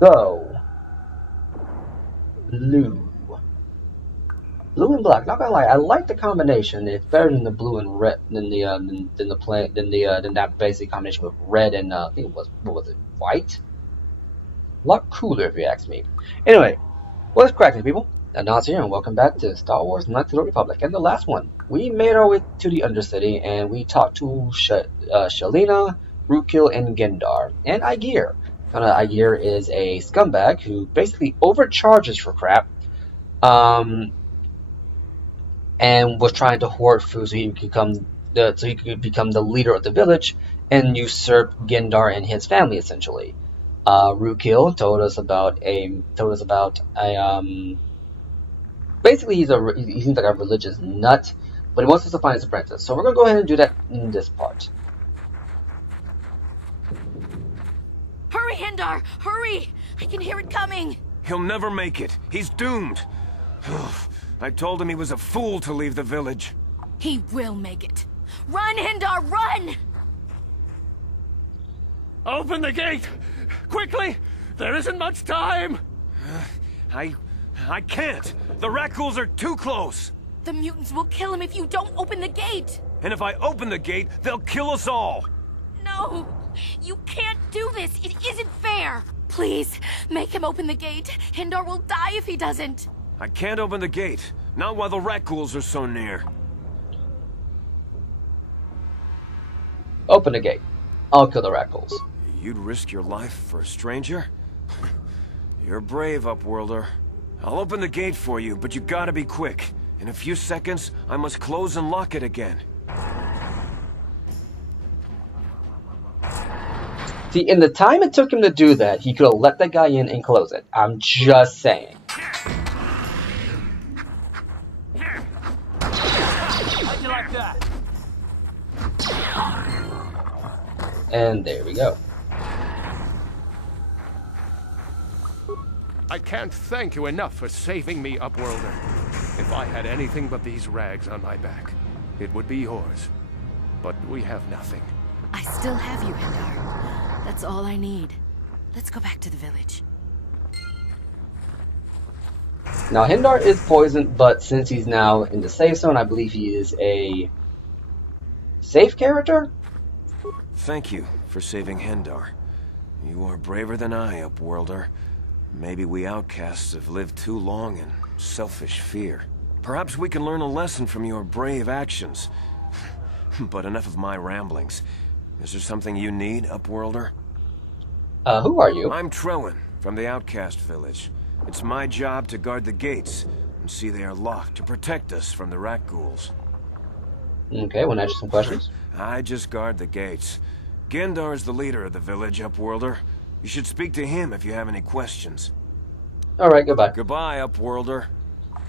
So, blue. Blue and black. Not gonna lie, I like the combination. It's better than the blue and red than the play than that basic combination with red and I think it was what was it, white? A lot cooler if you ask me. Anyway, what's cracking, people? Anansi here, and welcome back to Star Wars: Knights of the Republic. And the last one, we made our way to the Undercity, and we talked to Shalina, Rookil, and Gendar, and Aegir. Aegir is a scumbag who basically overcharges for crap. Um, and was trying to hoard food so he could become the leader of the village and usurp Gendar and his family essentially. Rukil told us about a basically he seems like a religious nut, but he wants us to find his apprentice. So we're gonna go ahead and do that in this part. Hurry, Hindar! Hurry! I can hear it coming! He'll never make it. He's doomed. I told him he was a fool to leave the village. He will make it. Run, Hindar, run! Open the gate! Quickly! There isn't much time! I can't. The Rakghouls are too close. The mutants will kill him if you don't open the gate! And if I open the gate, they'll kill us all. No! You can't do this! It isn't fair! Please, make him open the gate. Hindar will die if he doesn't. I can't open the gate. Not while the Rakghouls are so near. Open the gate. I'll kill the Rakghouls. You'd risk your life for a stranger? You're brave, Upworlder. I'll open the gate for you, but you gotta be quick. In a few seconds, I must close and lock it again. See, in the time it took him to do that, he could have let that guy in and close it. I'm just saying. How'd you like that? And there we go. I can't thank you enough for saving me, Upworlder. If I had anything but these rags on my back, it would be yours. But we have nothing. I still have you, Hindar. That's all I need. Let's go back to the village. Now, Hindar is poisoned, but since he's now in the safe zone, I believe he is a safe character? Thank you for saving Hendar. You are braver than I, Upworlder. Maybe we outcasts have lived too long in selfish fear. Perhaps we can learn a lesson from your brave actions. But enough of my ramblings. Is there something you need, Upworlder? Who are you? I'm Trellin, from the Outcast Village. It's my job to guard the gates, and see they are locked to protect us from the Rakghouls. Okay, wanna ask you some questions? I just guard the gates. Gendar is the leader of the village, Upworlder. You should speak to him if you have any questions. Alright, goodbye. Goodbye, Upworlder.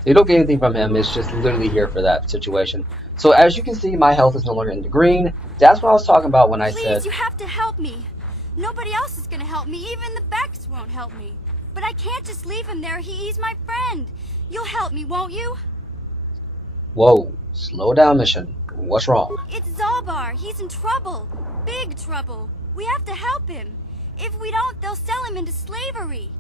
You don't get anything from him, it's just literally here for that situation. So as you can see, my health is no longer in the green. That's what I was talking about when I said... Please, you have to help me. Nobody else is gonna help me, even the Becks won't help me. But I can't just leave him there, he's my friend. You'll help me, won't you? Whoa, slow down, Mission. What's wrong? It's Zalbar, he's in trouble. Big trouble. We have to help him. If we don't, they'll sell him into slavery.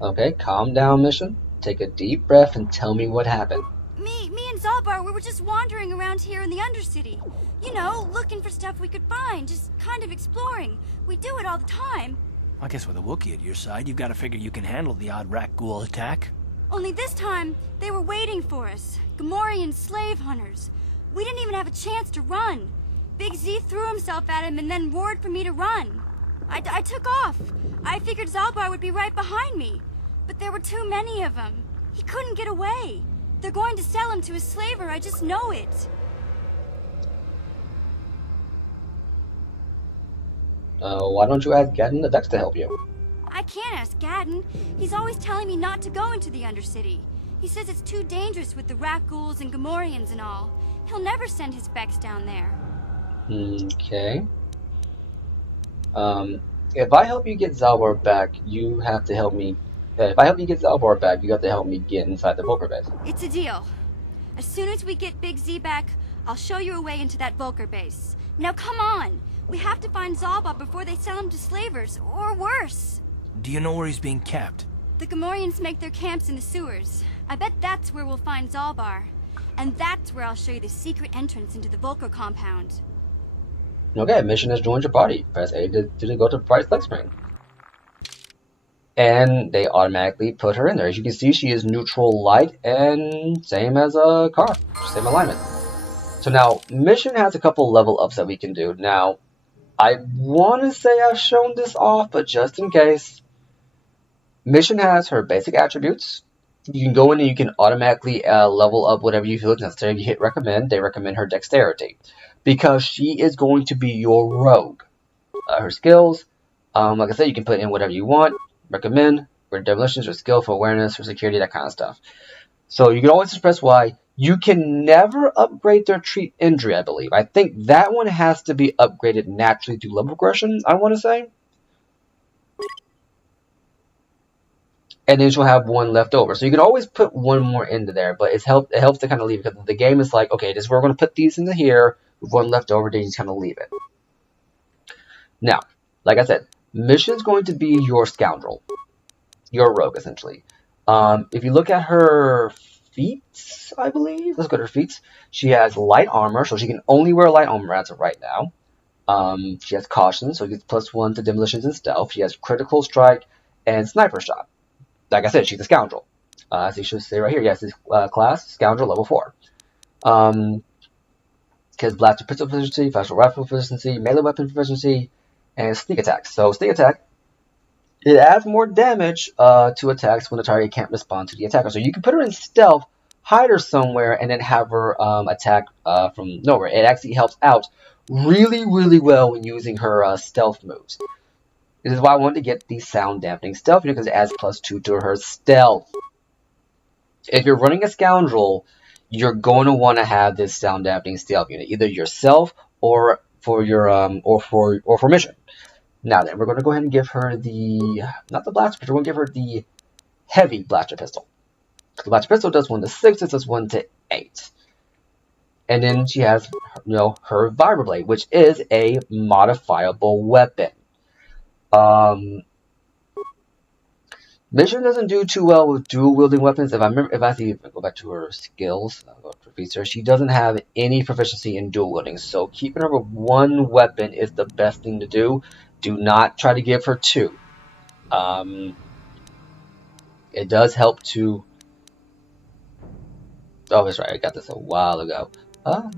Okay, calm down, Mission. Take a deep breath and tell me what happened. Me and Zalbar, we were just wandering around here in the Undercity. You know, looking for stuff we could find, just kind of exploring. We do it all the time. I guess with a Wookiee at your side, you've got to figure you can handle the odd Rakghoul attack. Only this time, they were waiting for us. Gamorrean slave hunters. We didn't even have a chance to run. Big Z threw himself at him and then roared for me to run. I took off. I figured Zalbar would be right behind me. But there were too many of them. He couldn't get away. They're going to sell him to a slaver, I just know it. Why don't you ask Gadden the Dex to help you? I can't ask Gadden. He's always telling me not to go into the Undercity. He says it's too dangerous with the Rakghouls and Gamorreans and all. He'll never send his Becks down there. Okay. If I help you get Zalbar back, you have to help me... if I help you get Zalbar back, you have to help me get inside the Volker base. It's a deal. As soon as we get Big Z back, I'll show you a way into that Volker base. Now come on. We have to find Zalba before they sell him to slavers, or worse. Do you know where he's being kept? The Gamorreans make their camps in the sewers. I bet that's where we'll find Zalbar. And that's where I'll show you the secret entrance into the Volker compound. Okay, mission has joined your party. Press A to go to Bright Flex Spring. And they automatically put her in there. As you can see, she is neutral light and same as a car. Same alignment. So now, mission has a couple level ups that we can do. Now, I want to say I've shown this off, but just in case. Mission has her basic attributes. You can go in and you can automatically level up whatever you feel is necessary. If you hit recommend, they recommend her dexterity. Because she is going to be your rogue. Her skills, like I said, you can put in whatever you want. Recommend, for demolitions, or skill, for awareness, for security, that kind of stuff. So you can always just press Y. You can never upgrade their treat injury, I believe. I think that one has to be upgraded naturally through level progression, I want to say. And then she'll have one left over. So you can always put one more into there, but it helps to kind of leave it, because the game is like, okay, this is where we're going to put these into here, with one left over, then you just kind of leave it. Now, like I said, mission's going to be your scoundrel. Your rogue, essentially. If you look at her feats, I believe, let's go to her feats. She has light armor, so she can only wear light armor as of right now. She has caution, so she gets +1 to demolitions and stealth. She has critical strike and sniper shot. Like I said, she's a scoundrel. As you should say right here, yes, this class, scoundrel, level 4. She has blaster pistol proficiency, flash rifle proficiency, melee weapon proficiency, and sneak attack. So sneak attack, it adds more damage to attacks when the target can't respond to the attacker. So you can put her in stealth, hide her somewhere, and then have her attack from nowhere. It actually helps out really, really well when using her stealth moves. This is why I wanted to get the sound dampening stealth unit, because it adds +2 to her stealth. If you're running a scoundrel, you're going to want to have this sound dampening stealth unit, either yourself or for your or for mission. Now then, we're going to go ahead and give her the, not the blaster pistol, we're going to give her the heavy blaster pistol. The blaster pistol does 1 to 6, it does 1 to 8. And then she has, her vibroblade, which is a modifiable weapon. Mission doesn't do too well with dual wielding weapons. If I go back to her skills, go to feature, she doesn't have any proficiency in dual wielding. So keeping her with one weapon is the best thing to do. Do not try to give her 2. It does help to. Oh, that's right. I got this a while ago.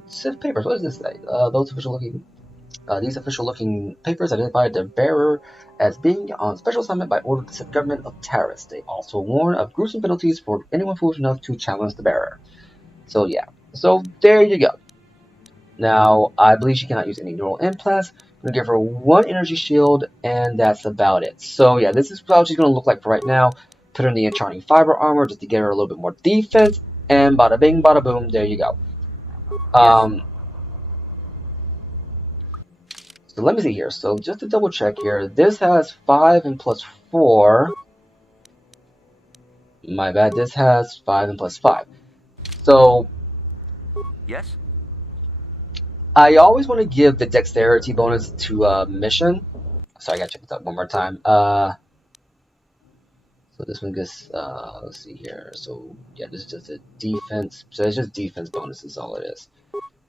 Civ papers. What does this say? These official-looking papers identified the bearer as being on special assignment by order of the Civ government of Taris. They also warn of gruesome penalties for anyone foolish enough to challenge the bearer. So yeah. So there you go. Now, I believe she cannot use any neural implants. I'm going to give her 1 energy shield, and that's about it. So yeah, this is how she's going to look like for right now. Put her in the enchanting fiber armor just to get her a little bit more defense, and bada bing, bada boom, there you go. So let me see here. So just to double check here, this has 5 and +4. My bad, this has 5 and +5. So Yes? I always want to give the dexterity bonus to mission. Sorry, I gotta check this out one more time. So this one gets, let's see here. So yeah, this is just a defense. So it's just defense bonus is all it is.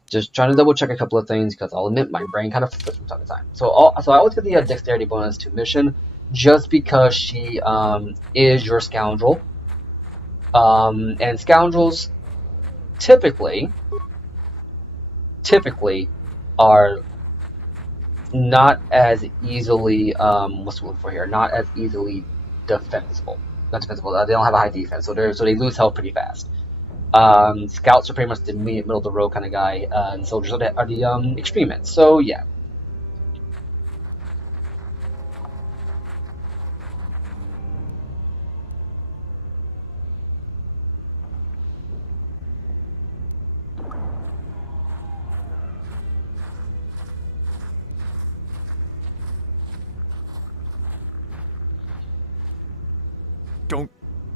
Just trying to double check a couple of things, because I'll admit my brain kind of flips from time to time. So I always give the dexterity bonus to mission, just because she is your scoundrel. And scoundrels typically are not as easily what's the word for here? Not as easily defensible. Not defensible. They don't have a high defense, so they lose health pretty fast. Scouts are pretty much the middle of the road kind of guy, and soldiers are the extremists. So yeah.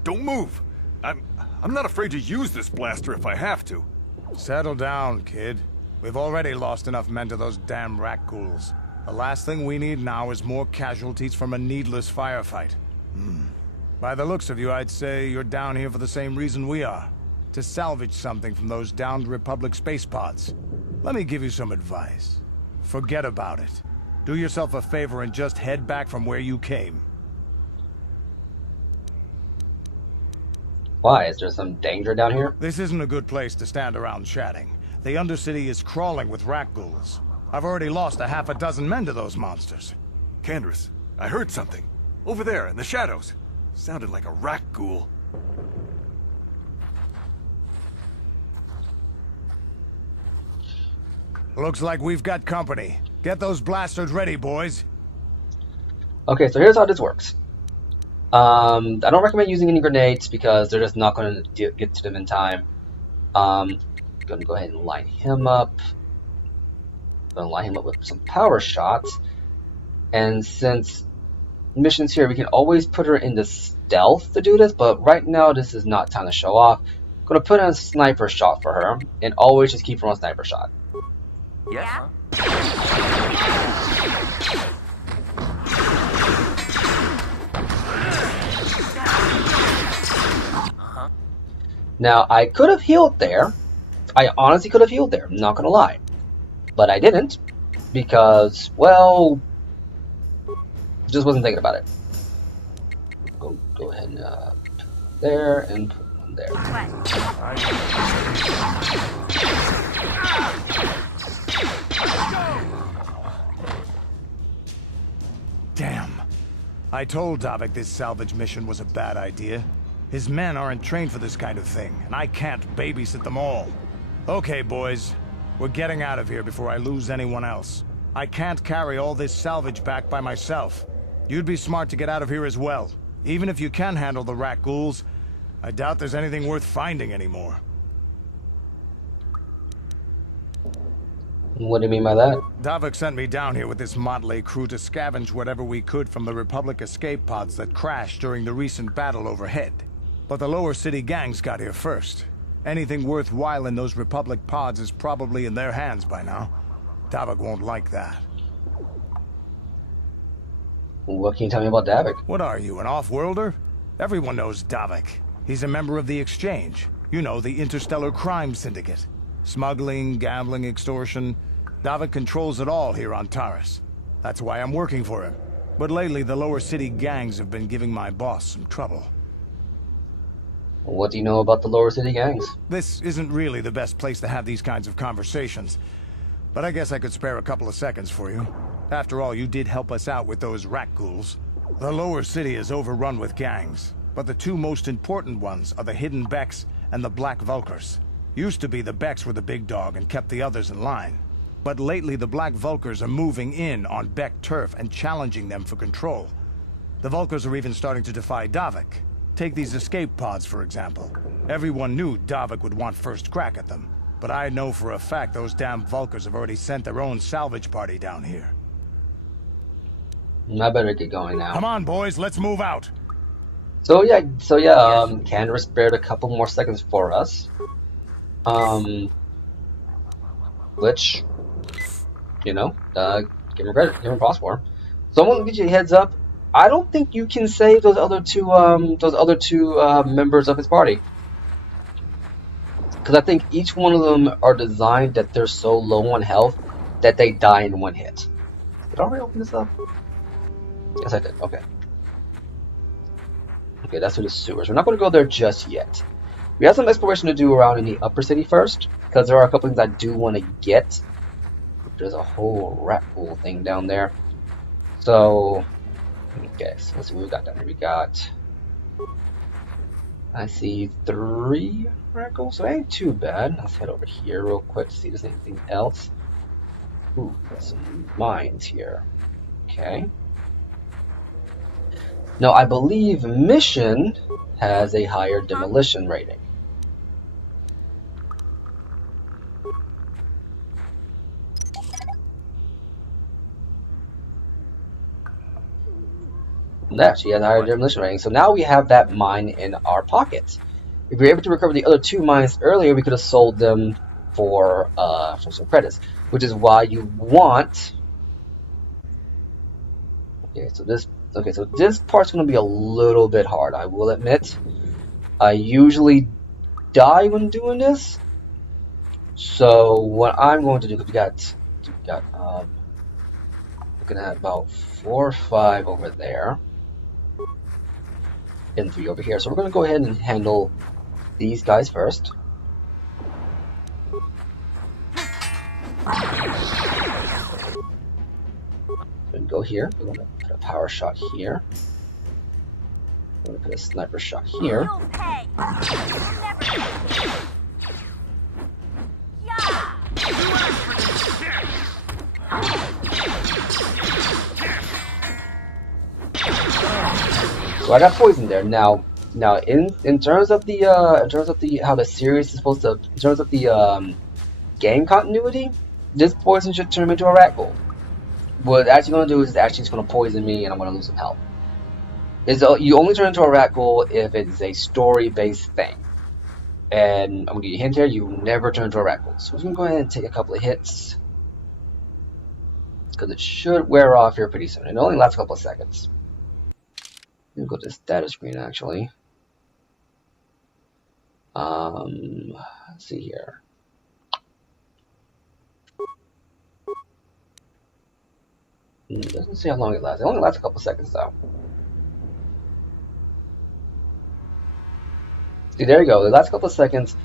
Don't move. I'm not afraid to use this blaster if I have to. Settle down, kid. We've already lost enough men to those damn rat ghouls. The last thing we need now is more casualties from a needless firefight. By the looks of you, I'd say you're down here for the same reason we are. To salvage something from those downed Republic space pods. Let me give you some advice. Forget about it. Do yourself a favor and just head back from where you came. Why? Is there some danger down here? This isn't a good place to stand around chatting. The Undercity is crawling with rat ghouls. I've already lost a half a dozen men to those monsters. Candace, I heard something. Over there, in the shadows. Sounded like a rat ghoul. Looks like we've got company. Get those blasters ready, boys. Okay, so here's how this works. I don't recommend using any grenades because they're just not going to get to them in time. Going to go ahead and line him up. Going to line him up with some power shots. And since missions here, we can always put her into stealth to do this, but right now this is not time to show off. Going to put in a sniper shot for her, and always just keep her on sniper shot. Yeah? Now, I could have healed there. I honestly could have healed there, I'm not going to lie. But I didn't, because, well, just wasn't thinking about it. Go ahead and put there, and put one there. Damn. I told Davik this salvage mission was a bad idea. His men aren't trained for this kind of thing, and I can't babysit them all. Okay, boys. We're getting out of here before I lose anyone else. I can't carry all this salvage back by myself. You'd be smart to get out of here as well. Even if you can handle the rat ghouls, I doubt there's anything worth finding anymore. What do you mean by that? Davik sent me down here with this motley crew to scavenge whatever we could from the Republic escape pods that crashed during the recent battle overhead. But the lower city gangs got here first. Anything worthwhile in those Republic pods is probably in their hands by now. Davik won't like that. What can you tell me about Davik? What are you, an off-worlder? Everyone knows Davik. He's a member of the Exchange. You know, the interstellar crime syndicate. Smuggling, gambling, extortion. Davik controls it all here on Taris. That's why I'm working for him. But lately, the lower city gangs have been giving my boss some trouble. What do you know about the lower city gangs? This isn't really the best place to have these kinds of conversations. But I guess I could spare a couple of seconds for you. After all, you did help us out with those rat ghouls. The lower city is overrun with gangs. But the two most important ones are the Hidden Becks and the Black Vulkars. Used to be the Becks were the big dog and kept the others in line. But lately the Black Vulkars are moving in on Beck turf and challenging them for control. The Vulkars are even starting to defy Davik. Take these escape pods, for example. Everyone knew Davik would want first crack at them. But I know for a fact those damn Vulkars have already sent their own salvage party down here. I better get going now. Come on, boys, let's move out. So yeah, Candace spared a couple more seconds for us. Which, you know, give him credit, give him props for. So I'm gonna give you a heads up. I don't think you can save those other two members of his party, because I think each one of them are designed that they're so low on health that they die in one hit. Did I already open this up? Yes, I did. Okay. Okay, that's through the sewers. We're not going to go there just yet. We have some exploration to do around in the upper city first, because there are a couple things I do want to get. There's a whole rat pool thing down there. So, okay, so let's see what we got down here. We got, I see 3 rat ghouls, so it ain't too bad. Let's head over here real quick to see if there's anything else. Ooh, got some mines here. Okay. Now, I believe Mission has a higher demolition rating. Yeah, she has a higher demolition rating. So now we have that mine in our pockets. If we were able to recover the other 2 mines earlier, we could have sold them for some credits, which is why you want. Okay, so this part's going to be a little bit hard, I will admit. I usually die when doing this, so what I'm going to do, because we got looking at about 4 or 5 over there, and 3 over here. So we're going to go ahead and handle these guys first. And go here. We're going to put a power shot here. We're going to put a sniper shot here. You'll pay. You'll never pay. Yeah. So I got poison there. Now in terms of the how the series is supposed to, in terms of the game continuity, this poison should turn me into a rat ghoul. What it's actually going to do is actually it's going to poison me, and I'm going to lose some health. You only turn into a rat ghoul if it's a story-based thing. And I'm going to give you a hint here, you never turn into a rat ghoul. So I'm going to go ahead and take a couple of hits, because it should wear off here pretty soon. It only lasts a couple of seconds. Let me go to the status screen, actually. Let's see here. It doesn't say how long it lasts. It only lasts a couple of seconds, though. See, there you go. It lasts a couple of seconds.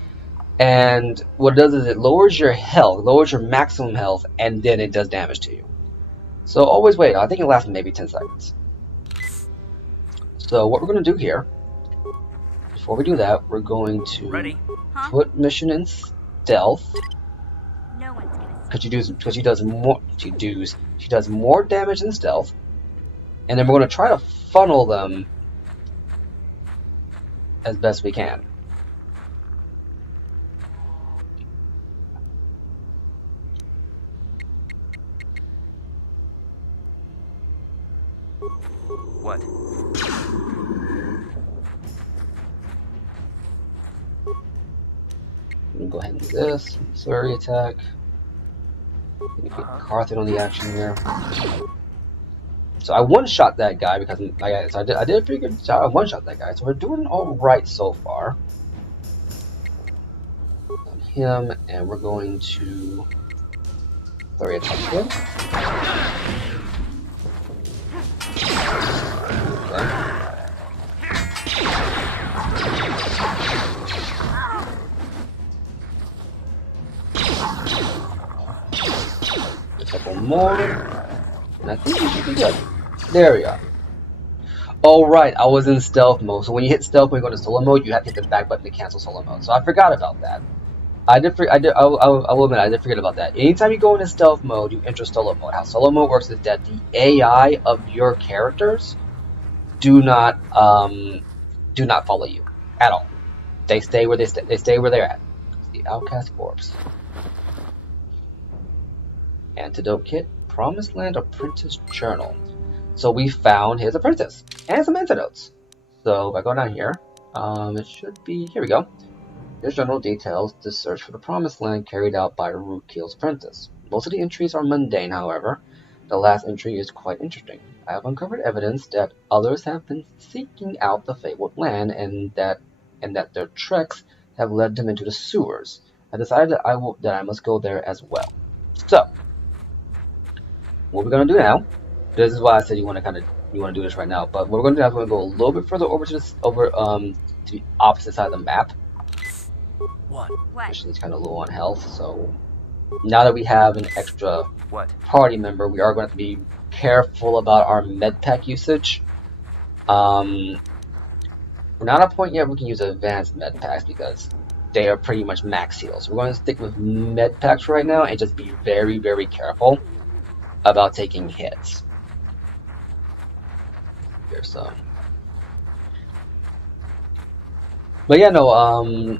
And what it does is it lowers your health, lowers your maximum health, and then it does damage to you. So always wait. I think it lasts maybe 10 seconds. So what we're going to do here, before we do that, we're going to put mission in stealth. No one's gonna see. Because she does more damage than stealth. And then we're going to try to funnel them as best we can. What? I'm going to go ahead and do this. Flurry attack. Get Carthen on the action here. So I one-shot that guy because I did a pretty good job. I one-shot that guy, so we're doing all right so far. On him, and we're going to flurry attack him. A couple more, and I think we should be good. There we are. Oh right, I was in stealth mode. So when you hit stealth when you go into solo mode, you have to hit the back button to cancel solo mode. So I forgot about that. I will admit I did forget about that. Anytime you go into stealth mode, you enter solo mode. How solo mode works is that the AI of your characters do not follow you at all. They stay where they stay where they're at. It's the outcast corpse. Antidote kit, Promised Land Apprentice Journal. So we found his apprentice and some antidotes. So if I go down here, it should be, here we go. This journal details the search for the Promised Land carried out by Rootkeel's apprentice. Most of the entries are mundane, however. The last entry is quite interesting. I have uncovered evidence that others have been seeking out the fabled land, and that their treks have led them into the sewers. I decided that I must go there as well. So, what we're gonna do now? This is why I said you want to do this right now. But what we're gonna do is we're gonna go a little bit further over to the opposite side of the map. What? Actually, it's kind of low on health, so now that we have an extra party member, we are going to have to be careful about our med pack usage. We're not at a point yet we can use advanced med packs because they are pretty much max heals. We're going to stick with med packs right now and just be very, very careful about taking hits. Here's some. But yeah, no,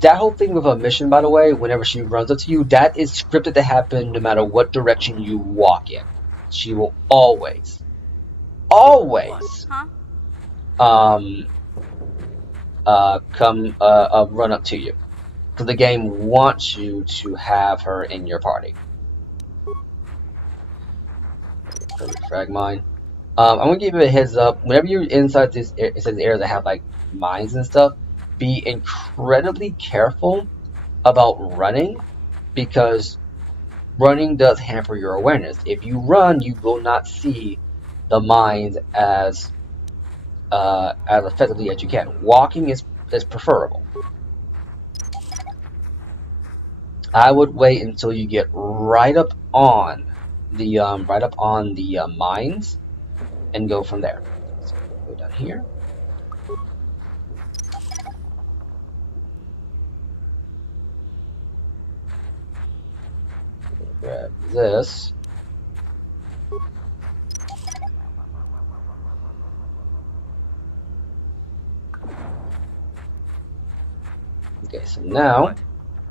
that whole thing with a mission, by the way, whenever she runs up to you, that is scripted to happen no matter what direction you walk in. She will always run up to you. because the game wants you to have her in your party. Frag mine. I'm gonna give you a heads up. Whenever you're inside these areas that have like mines and stuff, be incredibly careful about running, because running does hamper your awareness. If you run, you will not see the mines as effectively as you can. Walking is preferable. I would wait until you get right up on the mines and go from there. So go down here. Grab this. Okay, so now I'm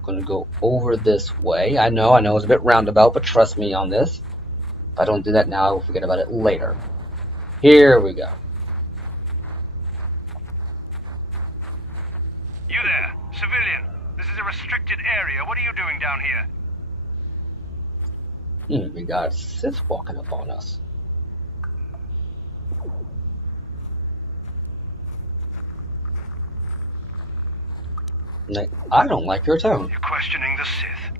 going to go over this way. I know it's a bit roundabout, but trust me on this. If I don't do that now, I will forget about it later. Here we go. You there, civilian. This is a restricted area. What are you doing down here? We got Sith walking up on us. I don't like your tone. You're questioning the Sith.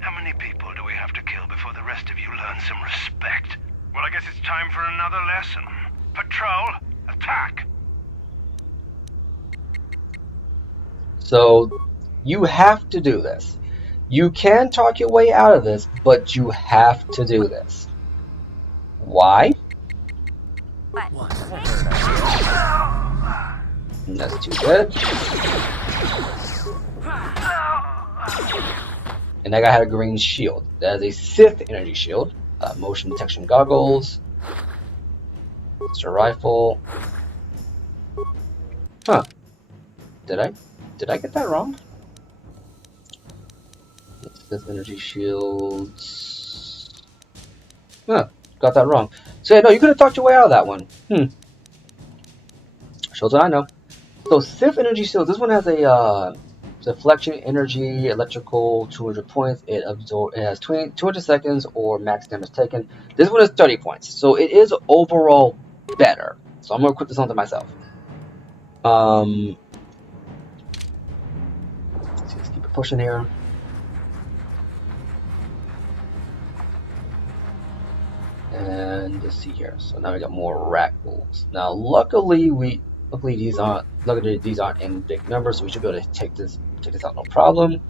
How many people do we have to kill before the rest of you learn some respect? Well, I guess it's time for another lesson. Patrol, attack! So, you have to do this. You can talk your way out of this, but you have to do this. Why? What? That's too good. And that guy had a green shield. That is a Sith energy shield. Motion detection goggles. It's a rifle. Huh. Did I get that wrong? Sith energy shields. Huh. Got that wrong. So yeah, no, you could have talked your way out of that one. Shows what I know. So Sith energy shields. This one has a deflection energy, electrical, 200 points. It has 200 seconds or max damage taken. This one is 30 points. So it is overall better. So I'm gonna equip this onto myself. Let's keep it pushing here. And let's see here. So now we got more rat ghouls. Now, luckily these aren't in big numbers, so we should be able to take this out no problem.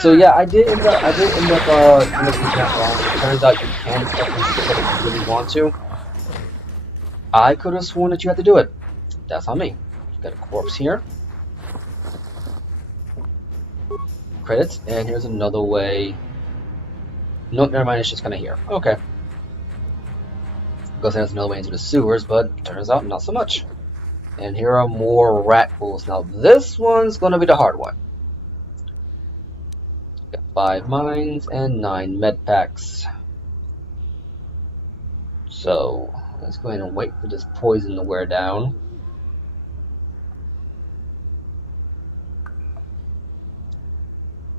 So yeah, I did end up getting that wrong. It turns out you can stuff this if you really want to. I could have sworn that you had to do it. That's on me. You've got a corpse here. Credits, and here's another way. No, never mind, it's just kind of here. Okay. Goes there's another way into the sewers, but turns out not so much. And here are more rat ghouls. Now this one's gonna be the hard one. Got 5 mines and 9 med packs. So let's go ahead and wait for this poison to wear down.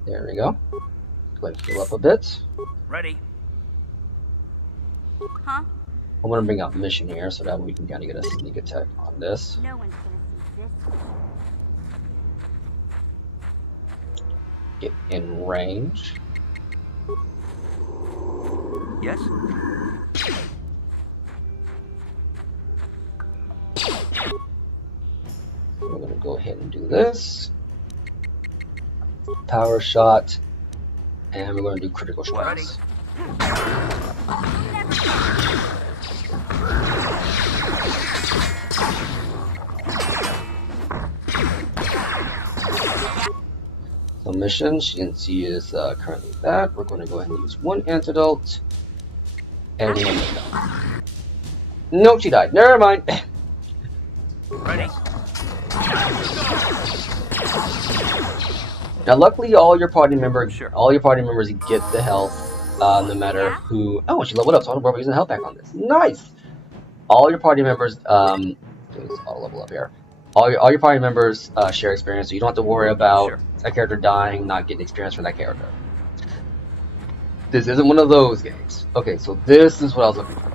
There we go. Go ahead and heal up a bit. Ready. Huh? I'm gonna bring out mission here so that we can kind of get a sneak attack on this. No one's gonna see this. Get in range. Yes? We're gonna go ahead and do this. Power shot. And we're gonna do critical strikes. So mission, she didn't see is currently that. We're going to go ahead and use 1 antidote. And we're gonna go. Nope, she died. Never mind. Ready. Now, luckily, all your party members get the health, no matter who. Oh, she leveled up, so I don't worry about using the health pack on this. Nice. all your party members, let's all level up here. All your party members share experience, so you don't have to worry about Sure. a character dying, not getting experience for that character. This isn't one of those games. Okay, so this is what I was looking for.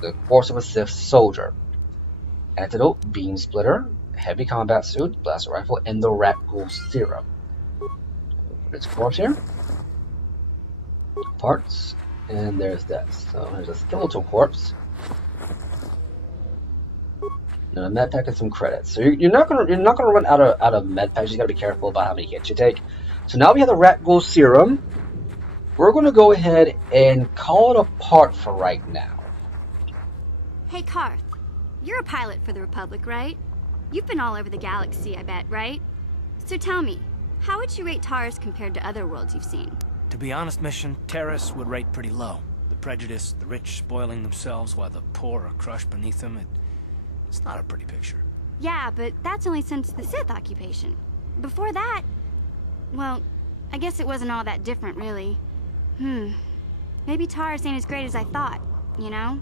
The Force of a Sith Soldier. Antidote, Beam Splitter, Heavy Combat Suit, Blaster Rifle, and the Rat Ghoul Serum. Put its corpse here. Parts, and there's that. So there's a skeletal corpse. And a med pack and some credits. So you're not gonna run out of med packs. You gotta be careful about how many hits you take. So now we have the Rat Ghoul Serum. We're gonna go ahead and call it a part for right now. Hey, Karth. You're a pilot for the Republic, right? You've been all over the galaxy, I bet, right? So tell me, how would you rate Taurus compared to other worlds you've seen? To be honest, Mission, Terrace would rate pretty low. The prejudice, the rich spoiling themselves while the poor are crushed beneath them, it's not a pretty picture. Yeah, but that's only since the Sith occupation. Before that, well, I guess it wasn't all that different, really. Maybe Taurus ain't as great as I thought, you know?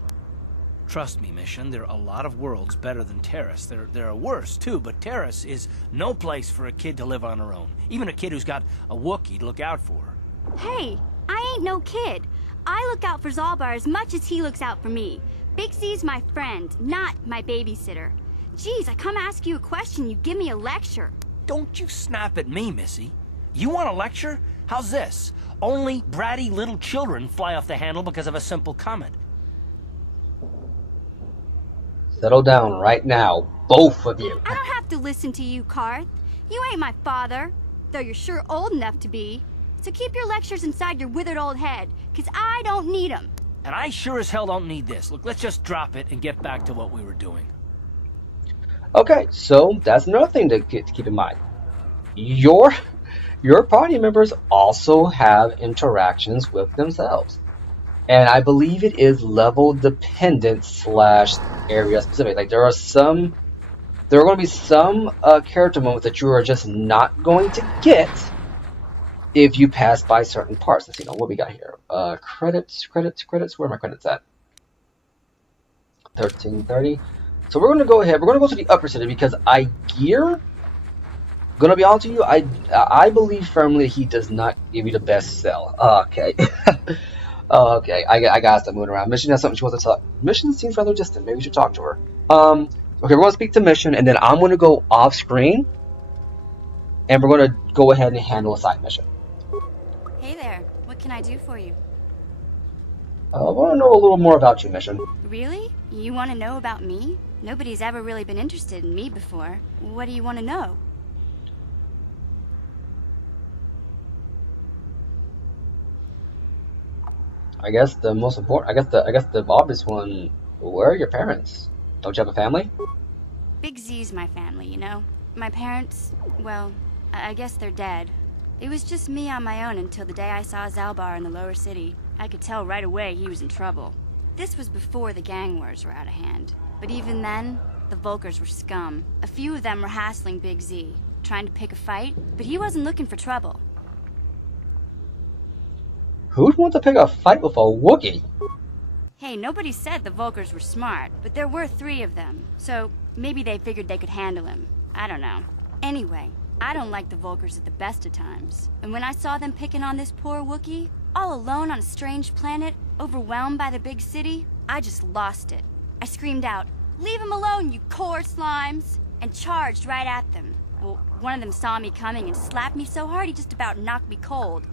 Trust me, Mission, there are a lot of worlds better than Terrace. There are worse, too, but Terrace is no place for a kid to live on her own. Even a kid who's got a Wookiee to look out for her. Hey, I ain't no kid. I look out for Zalbar as much as he looks out for me. Big Z's my friend, not my babysitter. Geez, I come ask you a question, you give me a lecture. Don't you snap at me, Missy. You want a lecture? How's this? Only bratty little children fly off the handle because of a simple comment. Settle down right now, both of you. I don't have to listen to you, Karth. You ain't my father, though you're sure old enough to be. So keep your lectures inside your withered old head, 'cause I don't need 'em. And I sure as hell don't need this. Look, let's just drop it and get back to what we were doing. Okay, so that's another thing to keep in mind. Your party members also have interactions with themselves. And I believe it is level dependent / area specific. Like there are going to be some character moments that you are just not going to get if you pass by certain parts. Let's see, what we got here. Credits. Where are my credits at? 1330. So we're going to go ahead. We're going to go to the upper city because gonna be honest with you, I believe firmly he does not give you the best sell. Okay. Okay, I gotta stop moving around. Mission has something she wants to talk. Mission seems rather distant. Maybe we should talk to her. Okay, we're gonna speak to Mission, and then I'm gonna go off screen, and we're gonna go ahead and handle a side mission. Hey there, what can I do for you? I want to know a little more about you, Mission. Really? You want to know about me? Nobody's ever really been interested in me before. What do you want to know? I guess the most important. I guess the obvious one. Where are your parents? Don't you have a family? Big Z's my family, you know? My parents, well, I guess they're dead. It was just me on my own until the day I saw Zalbar in the lower city. I could tell right away he was in trouble. This was before the gang wars were out of hand. But even then, the Volkers were scum. A few of them were hassling Big Z, trying to pick a fight, but he wasn't looking for trouble. Who'd want to pick a fight with a Wookiee? Hey, nobody said the Volkers were smart, but there were 3 of them, so maybe they figured they could handle him. I don't know. Anyway, I don't like the Volkers at the best of times. And when I saw them picking on this poor Wookiee, all alone on a strange planet, overwhelmed by the big city, I just lost it. I screamed out, "Leave him alone, you core slimes!" and charged right at them. Well, one of them saw me coming and slapped me so hard he just about knocked me cold.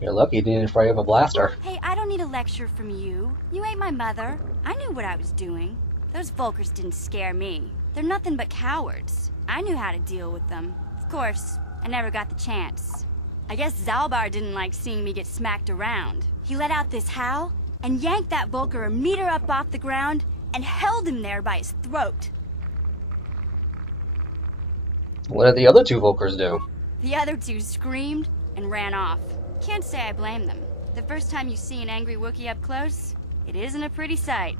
You're lucky you didn't afraid of a blaster. Hey, I don't need a lecture from you. You ain't my mother. I knew what I was doing. Those Volkers didn't scare me. They're nothing but cowards. I knew how to deal with them. Of course, I never got the chance. I guess Zalbar didn't like seeing me get smacked around. He let out this howl and yanked that Volker a meter up off the ground and held him there by his throat. What did the other 2 Volkers do? The other 2 screamed and ran off. Can't say I blame them. The first time you see an angry Wookiee up close, it isn't a pretty sight.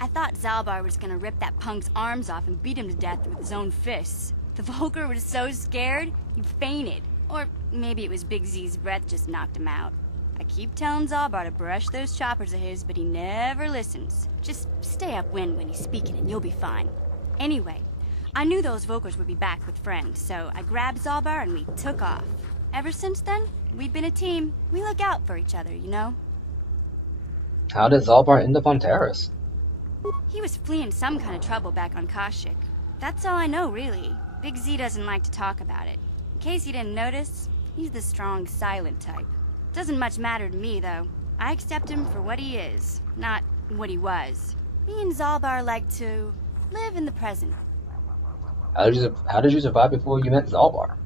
I thought Zalbar was gonna rip that punk's arms off and beat him to death with his own fists. The Volker was so scared, he fainted. Or maybe it was Big Z's breath just knocked him out. I keep telling Zalbar to brush those choppers of his, but he never listens. Just stay upwind when he's speaking and you'll be fine. Anyway, I knew those Vokers would be back with friends, so I grabbed Zalbar and we took off. Ever since then, we've been a team. We look out for each other, you know? How did Zalbar end up on Terrace? He was fleeing some kind of trouble back on Kashyyyk. That's all I know, really. Big Z doesn't like to talk about it. In case you didn't notice, he's the strong, silent type. Doesn't much matter to me, though. I accept him for what he is, not what he was. Me and Zalbar like to live in the present. How did you survive before you met Zalbar?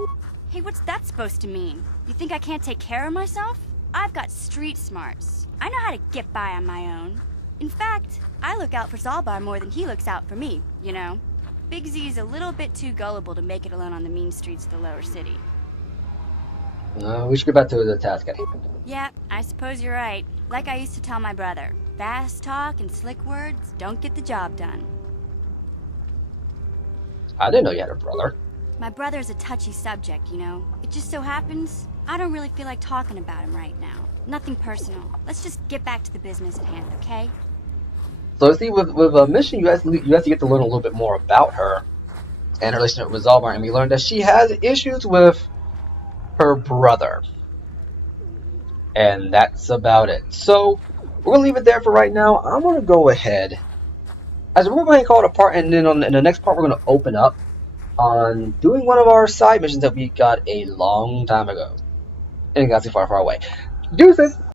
Hey, what's that supposed to mean? You think I can't take care of myself? I've got street smarts. I know how to get by on my own. In fact, I look out for Zalbar more than he looks out for me, you know? Big Z's a little bit too gullible to make it alone on the mean streets of the lower city. We should get back to the task at hand. Yeah, I suppose you're right. Like I used to tell my brother, fast talk and slick words don't get the job done. I didn't know you had a brother. My brother's a touchy subject, you know? It just so happens, I don't really feel like talking about him right now. Nothing personal. Let's just get back to the business at hand, okay? So see, with Mission, you actually get to learn a little bit more about her and her relationship with Zalbar, and we learned that she has issues with her brother. And that's about it. So we're gonna leave it there for right now. I'm gonna go ahead. As we're going to call it a part, and then in the next part, we're going to open up on doing one of our side missions that we got a long time ago. And it got too far away. Deuces!